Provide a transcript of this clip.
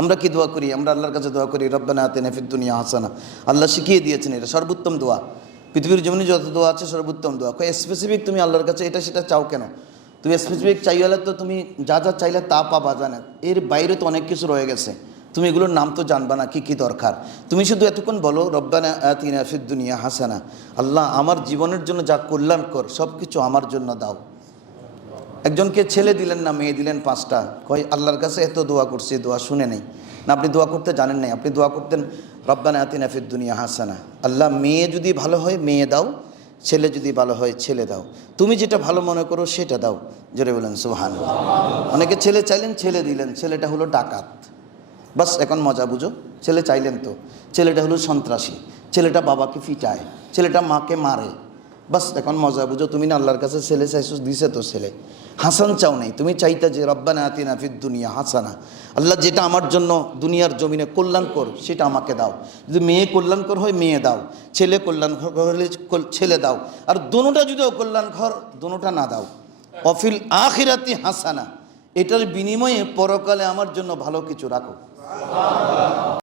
আমরা কি দোয়া করি? আমরা আল্লাহর কাছে দোয়া করি রব্বানা আতিনা ফিদ দুনিয়া হাসানা। আল্লাহ শিখিয়ে দিয়েছেন, এটা সর্বোত্তম দোয়া। পৃথিবীর জমিনে যত দোয়া আছে সর্বোত্তম দোয়া। স্পেসিফিক তুমি আল্লাহর কাছে এটা সেটা চাও কেন? তুমি স্পেসিফিক চাইলে তো তুমি যা যা চাইলে তা পাবা, জানে এর বাইরে তো অনেক কিছু রয়ে গেছে, তুমি এগুলোর নাম তো জানবা না কি কি দরকার। তুমি শুধু এতক্ষণ বলো রব্বানা আতিনা ফিদ দুনিয়া হাসানা, আল্লাহ আমার জীবনের জন্য যা কল্যাণকর সব কিছু আমার জন্য দাও। একজনকে ছেলে দিলেন না, মেয়ে দিলেন 5টা, কয় আল্লাহর কাছে এত দোয়া করছি, দোয়া শুনে নেই। না, আপনি দোয়া করতে জানেন নাই, আপনি দোয়া করতেন রব্বানা আতিনা ফিদ দুনিয়া হাসানা, আল্লাহ মেয়ে যদি ভালো হয় মেয়ে দাও, ছেলে যদি ভালো হয় ছেলে দাও, তুমি যেটা ভালো মনে করো সেটা দাও। জোরে বলেন সুবহানাল্লাহ। অনেকে ছেলে চাইলেন, ছেলে দিলেন, ছেলেটা হলো ডাকাত। বাস এখন মজা বুঝো, ছেলে চাইলেন তো ছেলেটা হলো সন্ত্রাসী, ছেলেটা বাবাকে ফিটায়, ছেলেটা মাকে মারে। বাস এখন মজা বুঝো, তুমি না আল্লাহর কাছে ছেলে চাইছো, দিছে তো ছেলে। হাসান চাও নাই, তুমি চাইতা যে রব্বানা আতিনা ফিদ দুনিয়া হাসানা, আল্লাহ যেটা আমার জন্য দুনিয়ার জমিনে কল্যাণকর সেটা আমাকে দাও। যদি মেয়ে কল্যাণকর হয় মেয়ে দাও, ছেলে কল্যাণকর হলে ছেলে দাও, আর দোনোটা যদি অকল্যাণকর দোনোটা না দাও। অফিল আখিরাতি হাসানা, এটার বিনিময়ে পরকালে আমার জন্য ভালো কিছু রাখো।